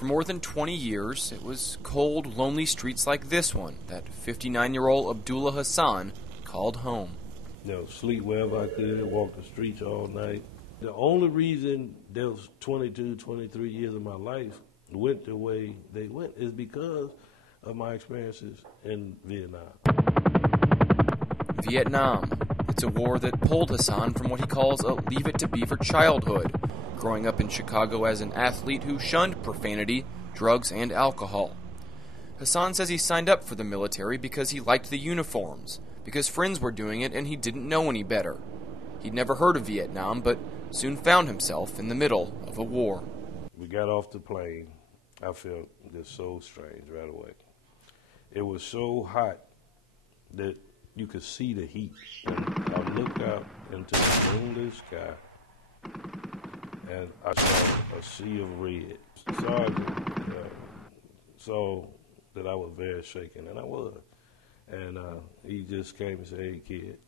For more than 20 years, it was cold, lonely streets like this one that 59-year-old Abdullah Hassan called home. Sleep wherever I could, walk the streets all night. The only reason those 22, 23 years of my life went the way they went is because of my experiences in Vietnam. Vietnam. It's a war that pulled Hassan from what he calls a leave-it-to-beaver childhood, growing up in Chicago as an athlete who shunned profanity, drugs, and alcohol. Hassan says he signed up for the military because he liked the uniforms, because friends were doing it and he didn't know any better. He'd never heard of Vietnam, but soon found himself in the middle of a war. We got off the plane. I felt just so strange right away. It was so hot that you could see the heat. And I looked out into the moonless sky, and I saw a sea of red. Sergeant saw that I was very shaken, and I was. And he just came and said, "Hey, kid,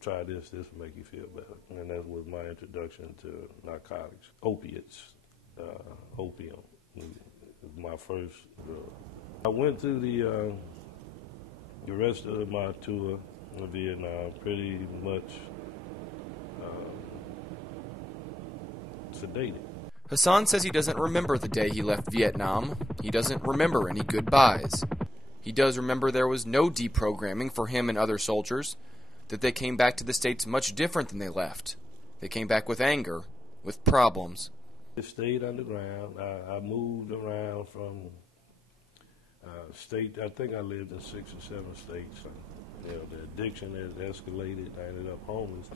try this. This will make you feel better." And that was my introduction to narcotics, opiates, opium. It was my first drug. I went through the rest of my tour in Vietnam pretty much sedated. Hassan says he doesn't remember the day he left Vietnam. He doesn't remember any goodbyes. He does remember there was no deprogramming for him and other soldiers, that they came back to the States much different than they left. They came back with anger, with problems. I stayed underground. I moved around from state. I think I lived in 6 or 7 states. The addiction has escalated. I ended up homeless.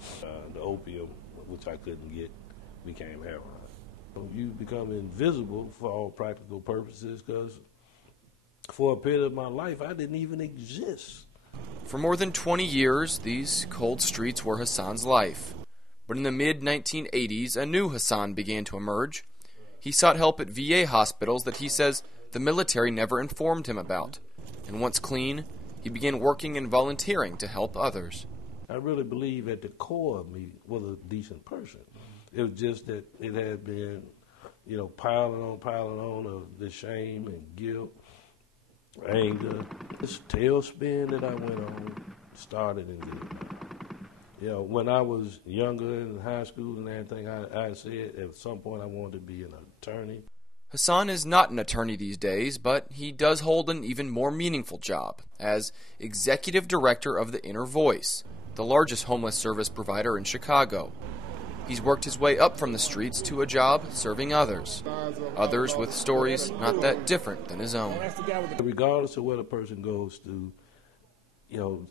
The opium, which I couldn't get, became heroin. You become invisible for all practical purposes because for a period of my life, I didn't even exist. For more than 20 years, these cold streets were Hassan's life. But in the mid-1980s, a new Hassan began to emerge. He sought help at VA hospitals that he says the military never informed him about. And once clean, he began working and volunteering to help others. I really believe at the core of me was a decent person. It was just that it had been, piling on of the shame and guilt, anger. This tailspin that I went on started in Vietnam. When I was younger in high school and everything, I said at some point I wanted to be an attorney. Hassan is not an attorney these days, but he does hold an even more meaningful job as executive director of the Inner Voice, the largest homeless service provider in Chicago. He's worked his way up from the streets to a job serving others with stories not that different than his own. Regardless of what a person goes through,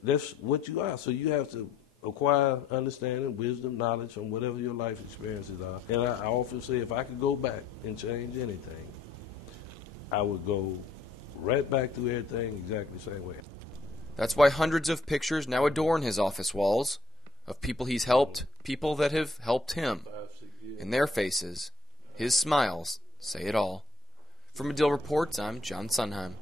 that's what you are. So you have to acquire understanding, wisdom, knowledge from whatever your life experiences are. And I often say if I could go back and change anything, I would go right back through everything exactly the same way. That's why hundreds of pictures now adorn his office walls of people he's helped, people that have helped him. In their faces, his smiles say it all. For Medill Reports, I'm John Sunheim.